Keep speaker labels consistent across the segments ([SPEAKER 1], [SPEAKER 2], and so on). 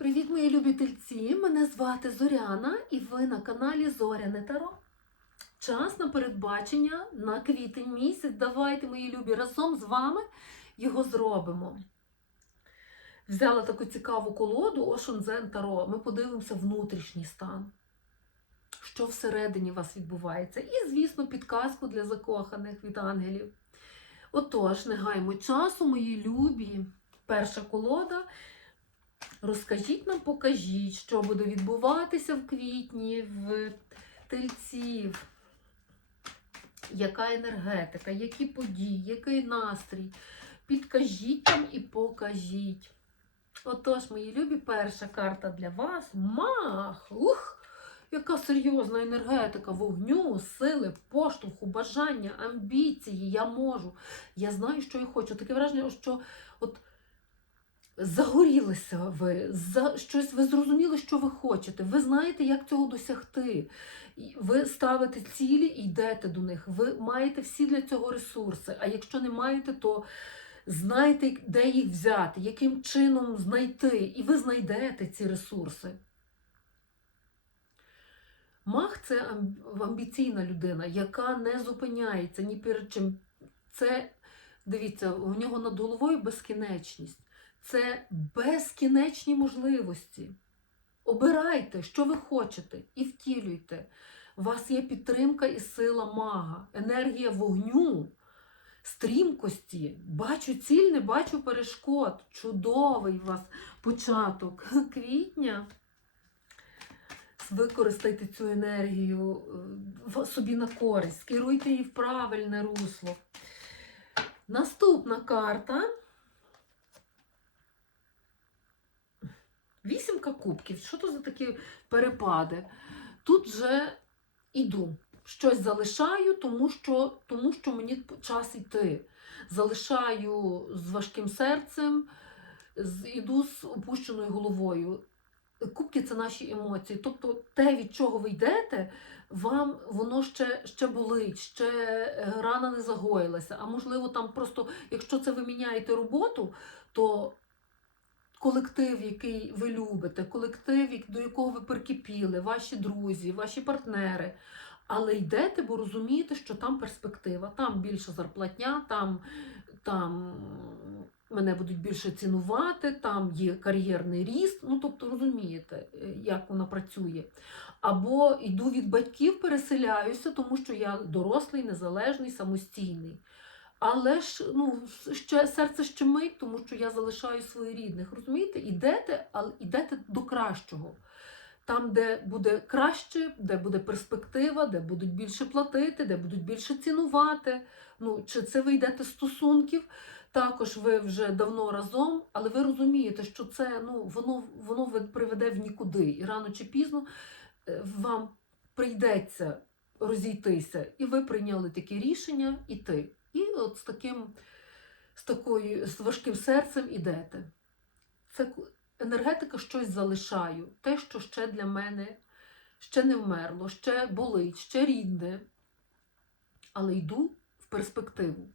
[SPEAKER 1] Привіт, мої любі тельці! Мене звати Зоряна і ви на каналі Зоряне Таро. Час на передбачення на квітень місяць. Давайте, мої любі, разом з вами його зробимо. Взяла таку цікаву колоду Zen Таро. Ми подивимося внутрішній стан. Що всередині вас відбувається. І, звісно, підказку для закоханих від ангелів. Отож, не гаймо часу, мої любі. Перша колода. Розкажіть нам, покажіть, що буде відбуватися в квітні, в тельців, яка енергетика, які події, який настрій. Підкажіть нам і покажіть. Отож, мої любі, перша карта для вас мах! Ух! Яка серйозна енергетика вогню, сили, поштовху, бажання, амбіції. Я можу. Я знаю, що я хочу. Таке враження, що от загорілися ви, за щось ви зрозуміли, що ви хочете. Ви знаєте, як цього досягти. Ви ставите цілі і йдете до них. Ви маєте всі для цього ресурси. А якщо не маєте, то знаєте, де їх взяти, яким чином знайти. І ви знайдете ці ресурси. Мах це амбіційна людина, яка не зупиняється ні перед чим. Це, дивіться, у нього над головою безкінечність. Це безкінечні можливості. Обирайте, що ви хочете, і втілюйте. У вас є підтримка і сила мага, енергія вогню, стрімкості. Бачу ціль, не бачу перешкод. Чудовий у вас початок квітня. Використайте цю енергію е, собі на користь, скеруйте її в правильне русло. Наступна карта. Вісімка кубків. Що то за такі перепади? Тут вже іду. Щось залишаю, тому що, тому що мені час йти. Залишаю з важким серцем, іду з опущеною головою. Кубки це наші емоції. Тобто те, від чого ви йдете, вам воно ще, ще болить, ще е, рана не загоїлася. А можливо, там просто, якщо це ви міняєте роботу, то колектив, який ви любите, колектив, до якого ви прикипіли, ваші друзі, ваші партнери. Але йдете, бо розумієте, що там перспектива, там більша зарплатня, там, там мене будуть більше цінувати, там є кар'єрний ріст. Ну, тобто розумієте, е, як вона працює. Або йду від батьків, переселяюся, тому що я дорослий, незалежний, самостійний. Але ж ну, ще серце щемить, тому що я залишаю своїх рідних. Розумієте? Ідете, але йдете до кращого. Там, де буде краще, де буде перспектива, де будуть більше платити, де будуть більше цінувати. Ну, чи це ви йдете стосунків? Також ви вже давно разом, але ви розумієте, що це ну, воно, воно приведе в нікуди. І рано чи пізно е, вам прийдеться розійтися, і ви прийняли таке рішення іти. І от з таким, з такою, з важким серцем ідете. Це енергетика щось залишаю. Те, що ще для мене ще не вмерло, ще болить, ще рідне. Але йду в перспективу.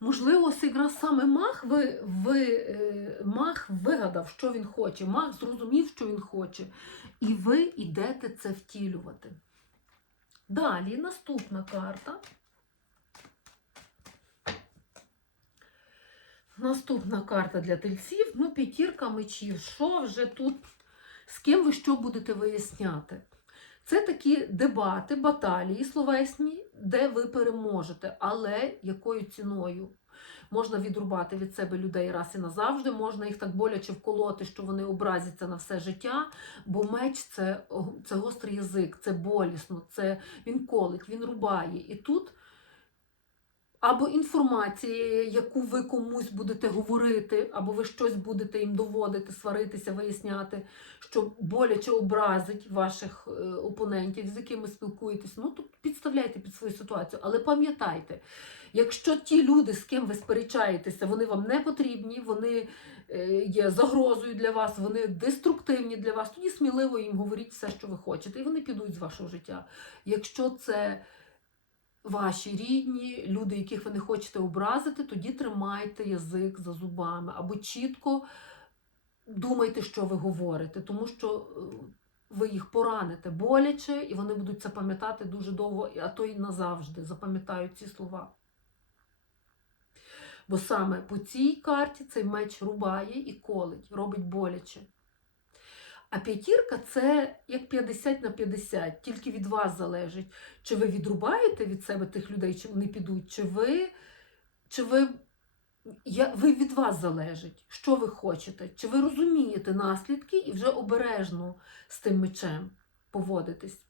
[SPEAKER 1] Можливо, ось якраз саме Мах, ви, ви, е, Мах вигадав, що він хоче. Мах зрозумів, що він хоче. І ви йдете це втілювати. Далі наступна карта. Наступна карта для тельців. Ну, п'ятірка мечів. Що вже тут? З ким ви що будете виясняти? Це такі дебати, баталії словесні, де ви переможете, але якою ціною? Можна відрубати від себе людей раз і назавжди, можна їх так боляче вколоти, що вони образяться на все життя, бо меч це, це гострий язик, це болісно, це він колить, він рубає. І тут або інформація, яку ви комусь будете говорити, або ви щось будете їм доводити, сваритися, виясняти, що боляче образить ваших е, опонентів, з якими спілкуєтесь. Ну, то підставляйте під свою ситуацію. Але пам'ятайте, якщо ті люди, з ким ви сперечаєтеся, вони вам не потрібні, вони е, є загрозою для вас, вони деструктивні для вас, тоді сміливо їм говоріть все, що ви хочете, і вони підуть з вашого життя. Якщо це ваші рідні, люди, яких ви не хочете образити, тоді тримайте язик за зубами або чітко думайте, що ви говорите, тому що е, ви їх пораните боляче, і вони будуть це пам'ятати дуже довго, а то й назавжди запам'ятають ці слова. Бо саме по цій карті цей меч рубає і колить, робить боляче. А п'ятірка це як 50 на 50, тільки від вас залежить. Чи ви відрубаєте від себе тих людей, чи вони підуть, чи ви, чи ви, я, ви від вас залежить, що ви хочете, чи ви розумієте наслідки і вже обережно з тим мечем поводитесь.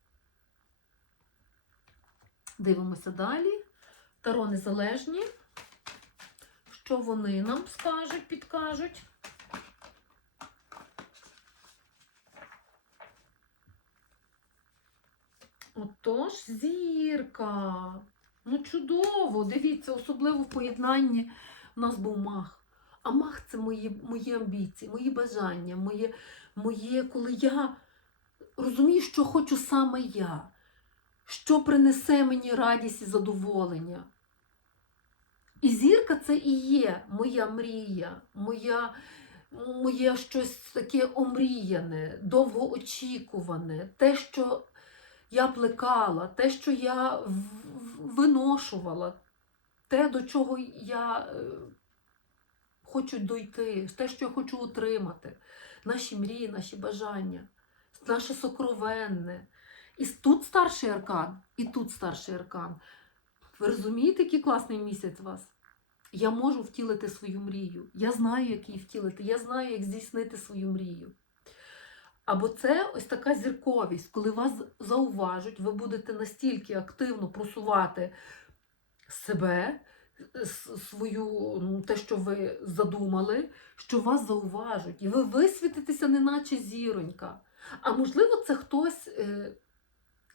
[SPEAKER 1] Дивимося далі. Таро незалежні. Що вони нам скажуть, підкажуть? Отож, зірка. Ну, чудово. Дивіться, особливо в поєднанні у нас був мах. А мах це мої, мої амбіції, мої бажання, моє, моє, коли я розумію, що хочу саме я, що принесе мені радість і задоволення. І зірка це і є моя мрія, моя, моє щось таке омріяне, довгоочікуване, те, що я плекала, те, що я виношувала, те, до чого я е, хочу дойти, те, що я хочу отримати, наші мрії, наші бажання, наше сокровенне. І тут старший аркан, і тут старший аркан. Ви розумієте, який класний місяць у вас? Я можу втілити свою мрію. Я знаю, як її втілити, я знаю, як здійснити свою мрію. Або це ось така зірковість, коли вас зауважуть, ви будете настільки активно просувати себе, свою, ну, те, що ви задумали, що вас зауважуть, і ви висвітитеся, неначе зіронька. А можливо, це хтось, е,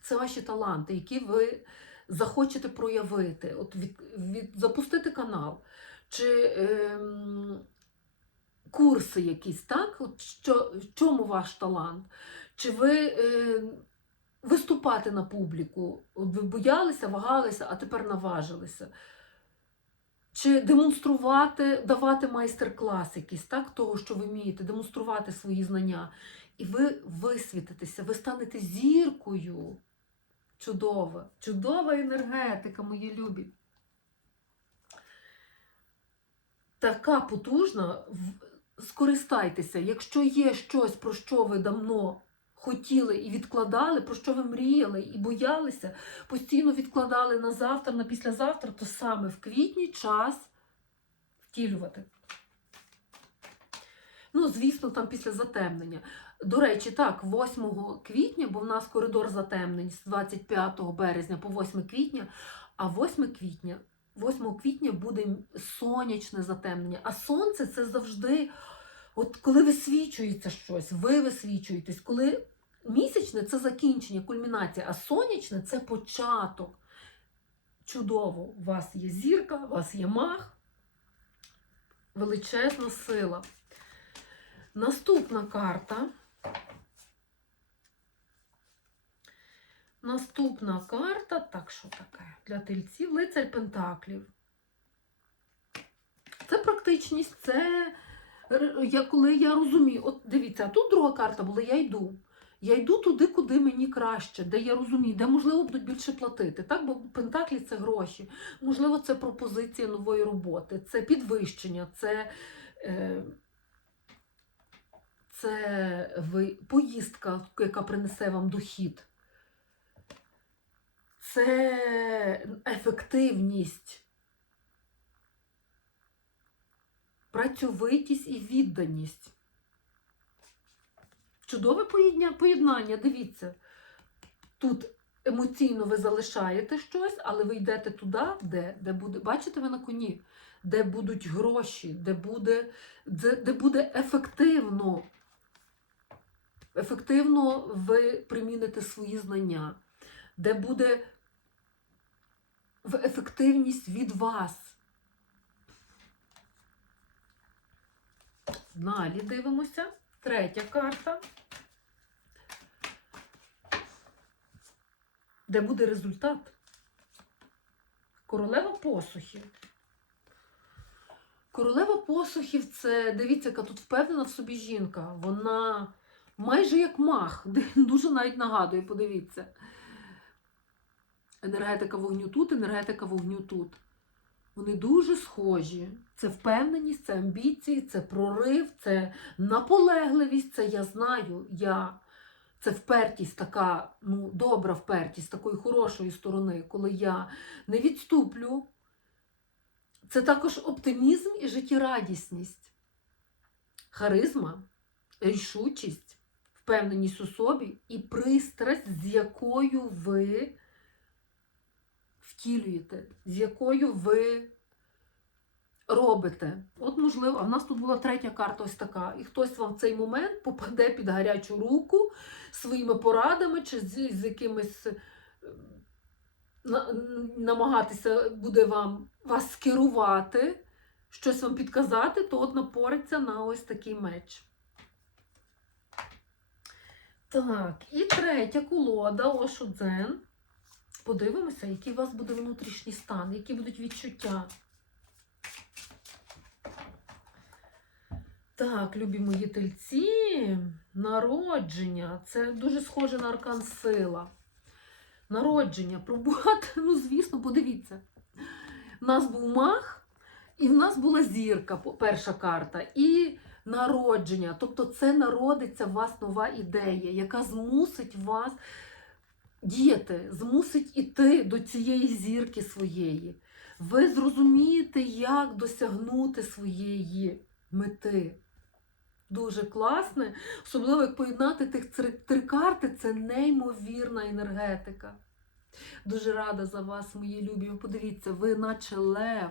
[SPEAKER 1] це ваші таланти, які ви захочете проявити, от від, від, запустити канал, чи ем, курси якісь, так? От що, в чому ваш талант? Чи ви е, виступати на публіку? От ви боялися, вагалися, а тепер наважилися. Чи демонструвати, давати майстер-клас якийсь, так, того, що ви вмієте, демонструвати свої знання. І ви висвітитеся, ви станете зіркою. Чудова, чудова енергетика, мої любі. Така потужна, скористайтеся, якщо є щось, про що ви давно хотіли і відкладали, про що ви мріяли і боялися, постійно відкладали на завтра, на післязавтра, то саме в квітні час втілювати. Ну, звісно, там після затемнення. До речі, так, 8 квітня, бо в нас коридор затемнень з 25 березня по 8 квітня, а 8 квітня, 8 квітня буде сонячне затемнення. А сонце це завжди, от коли висвічується щось, ви висвічуєтесь, коли місячне це закінчення, кульмінація, а сонячне це початок. Чудово, у вас є зірка, у вас є мах, величезна сила. Наступна карта. Наступна карта, так що таке? Для тельців лицарь Пентаклів. Це практичність, це я, коли я розумію. От дивіться, а тут друга карта була, я йду. Я йду туди, куди мені краще, де я розумію, де можливо будуть більше платити. Так, бо Пентаклі це гроші. Можливо, це пропозиція нової роботи, це підвищення, це. Е, це ви, поїздка, яка принесе вам дохід. Це ефективність, працьовитість і відданість. Чудове поєднання, дивіться. Тут емоційно ви залишаєте щось, але ви йдете туди, де, де буде, бачите ви на коні, де будуть гроші, де буде, де, де буде ефективно. Ефективно ви приміните свої знання, де буде в ефективність від вас. Далі дивимося. Третя карта. Де буде результат? Королева посухів. Королева посухів це, дивіться, яка тут впевнена в собі жінка. Вона майже як мах, дуже навіть нагадує, подивіться. Енергетика вогню тут, енергетика вогню тут. Вони дуже схожі. Це впевненість, це амбіції, це прорив, це наполегливість, це я знаю, я. Це впертість така, ну, добра впертість такої хорошої сторони, коли я не відступлю. Це також оптимізм і життєрадісність, харизма, рішучість, впевненість у собі і пристрасть, з якою ви втілюєте, з якою ви робите. От, можливо, а в нас тут була третя карта ось така, і хтось вам в цей момент попаде під гарячу руку своїми порадами чи з, з якимись. е, намагатися буде вам вас скерувати, щось вам підказати, то от напориться на ось такий меч. Так, і третя колода Ошудзен. Подивимося, який у вас буде внутрішній стан, які будуть відчуття. Так, любі мої тельці, народження. Це дуже схоже на аркан сила. Народження, пробувати, ну, звісно, подивіться. У нас був мах, і в нас була зірка, перша карта, і народження. Тобто це народиться в вас нова ідея, яка змусить вас діяти, змусить іти до цієї зірки своєї. Ви зрозумієте, як досягнути своєї мети. Дуже класне, особливо як поєднати тих три, три карти, це неймовірна енергетика. Дуже рада за вас, мої любі. Подивіться, ви наче лев.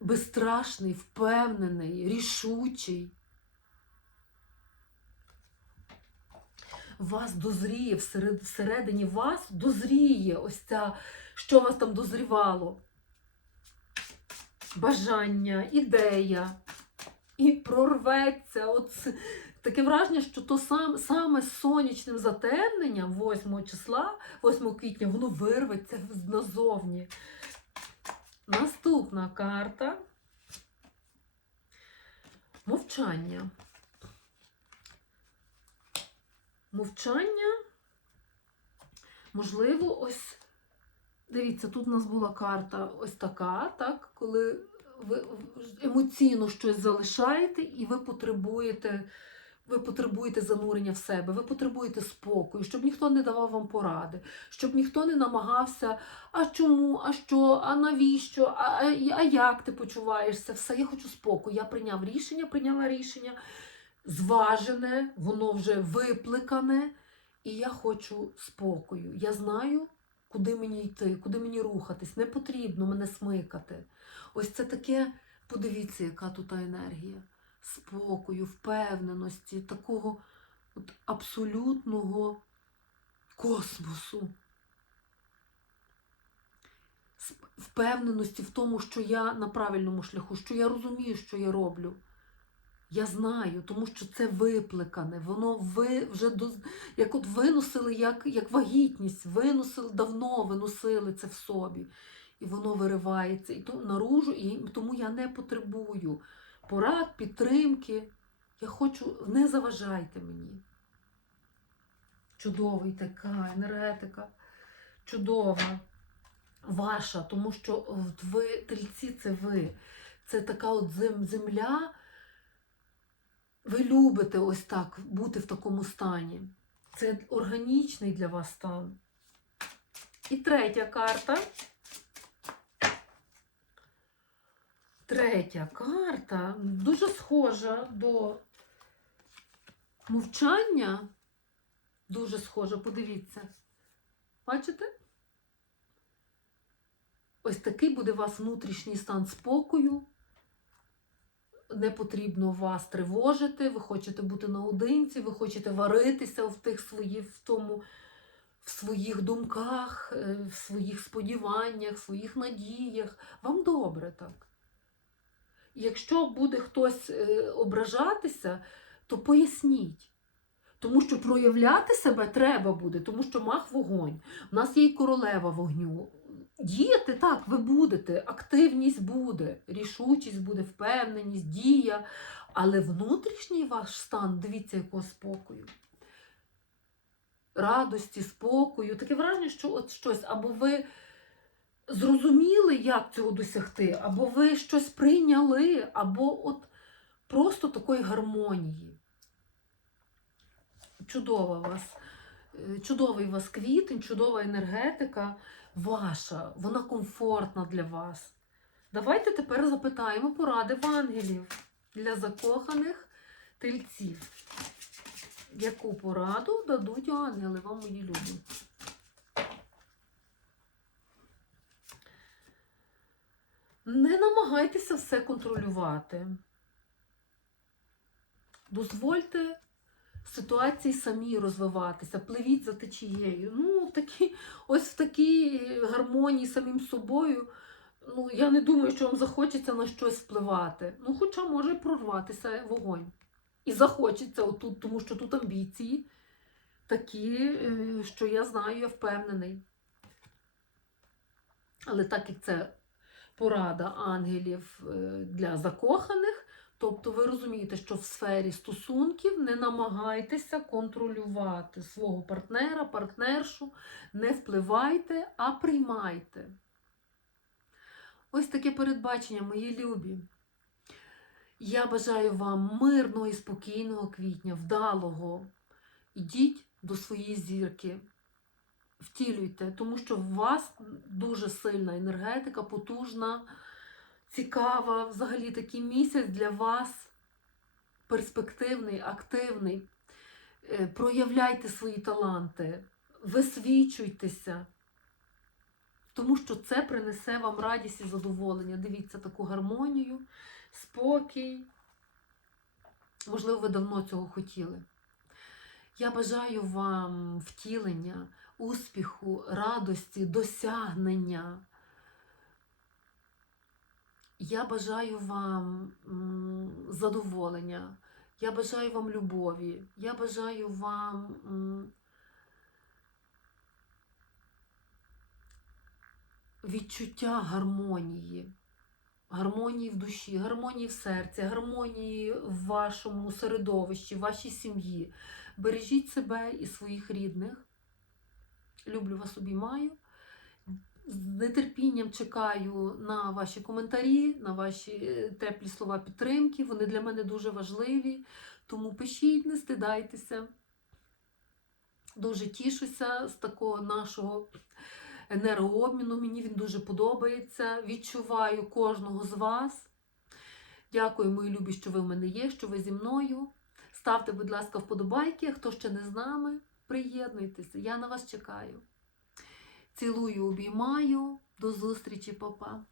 [SPEAKER 1] Безстрашний, впевнений, рішучий. Вас дозріє всередині вас дозріє ось ця, що вас там дозрівало. Бажання, ідея. І прорветься. От таке враження, що то сам, саме з сонячним затемненням 8 числа, 8 квітня, воно вирветься назовні. Наступна карта. Мовчання. Мовчання. Можливо, ось. Дивіться, тут у нас була карта ось така, так, коли ви емоційно щось залишаєте, і ви потребуєте, ви потребуєте занурення в себе, ви потребуєте спокою, щоб ніхто не давав вам поради, щоб ніхто не намагався, а чому, а що, а навіщо, а, а, а як ти почуваєшся? Все, я хочу спокою. Я прийняв рішення, прийняла рішення, зважене, воно вже випликане, і я хочу спокою. Я знаю, куди мені йти, куди мені рухатись. Не потрібно мене смикати. Ось це таке, подивіться, яка тут енергія. Спокою, впевненості, такого от абсолютного космосу. Впевненості в тому, що я на правильному шляху, що я розумію, що я роблю. Я знаю, тому що це випликане, воно ви вже до, як от виносили, як, як вагітність, виносили давно, виносили це в собі. І воно виривається і то наружу, і тому я не потребую порад, підтримки. Я хочу, не заважайте мені. Чудовий така енергетика, чудова, ваша, тому що ви, тельці, це ви. Це така от зем, земля. Ви любите ось так бути в такому стані. Це органічний для вас стан. І третя карта. Третя карта дуже схожа до мовчання. Дуже схожа, подивіться. Бачите? Ось такий буде у вас внутрішній стан спокою. Не потрібно вас тривожити, ви хочете бути наодинці, ви хочете варитися в тих своїх, в тому, в своїх думках, е, в своїх сподіваннях, в своїх надіях. Вам добре так. Якщо буде хтось е, ображатися, то поясніть. Тому що проявляти себе треба буде, тому що мах вогонь. У нас є і королева вогню. Діяти так, ви будете, активність буде, рішучість буде, впевненість, дія. Але внутрішній ваш стан, дивіться, якого спокою. Радості, спокою. Таке враження, що от щось, або ви зрозуміли, як цього досягти, або ви щось прийняли, або от просто такої гармонії. Чудова вас, чудовий у вас квітень, чудова енергетика ваша, вона комфортна для вас. Давайте тепер запитаємо поради в ангелів для закоханих тельців. Яку пораду дадуть ангели вам, мої любі? Не намагайтеся все контролювати. Дозвольте ситуації самі розвиватися, пливіть за течією. Ну, такі, ось в такій гармонії самим собою. Ну, я не думаю, що вам захочеться на щось впливати. Ну, хоча може прорватися вогонь. І захочеться отут, тому що тут амбіції такі, е, що я знаю, я впевнений. Але так як це порада ангелів е, для закоханих, тобто ви розумієте, що в сфері стосунків не намагайтеся контролювати свого партнера, партнершу, не впливайте, а приймайте. Ось таке передбачення, мої любі. Я бажаю вам мирного і спокійного квітня, вдалого. Ідіть до своєї зірки, втілюйте, тому що в вас дуже сильна енергетика, потужна, цікава. Взагалі такий місяць для вас перспективний, активний. Е, Проявляйте свої таланти, висвічуйтеся. Тому що це принесе вам радість і задоволення. Дивіться таку гармонію, спокій. Можливо, ви давно цього хотіли. Я бажаю вам втілення, успіху, радості, досягнення. Я бажаю вам задоволення. Я бажаю вам любові. Я бажаю вам. відчуття гармонії, гармонії в душі, гармонії в серці, гармонії в вашому середовищі, в вашій сім'ї. Бережіть себе і своїх рідних. Люблю вас, обіймаю. Нетерпінням чекаю на ваші коментарі, на ваші е, теплі слова підтримки. Вони для мене дуже важливі. Тому пишіть, не стидайтеся. Дуже тішуся з такого нашого енергообміну. Мені він дуже подобається. Відчуваю кожного з вас. Дякую, мої любі, що ви в мене є, що ви зі мною. Ставте, будь ласка, вподобайки. Хто ще не з нами, приєднуйтеся. Я на вас чекаю. Цілую, обіймаю. До зустрічі, папа.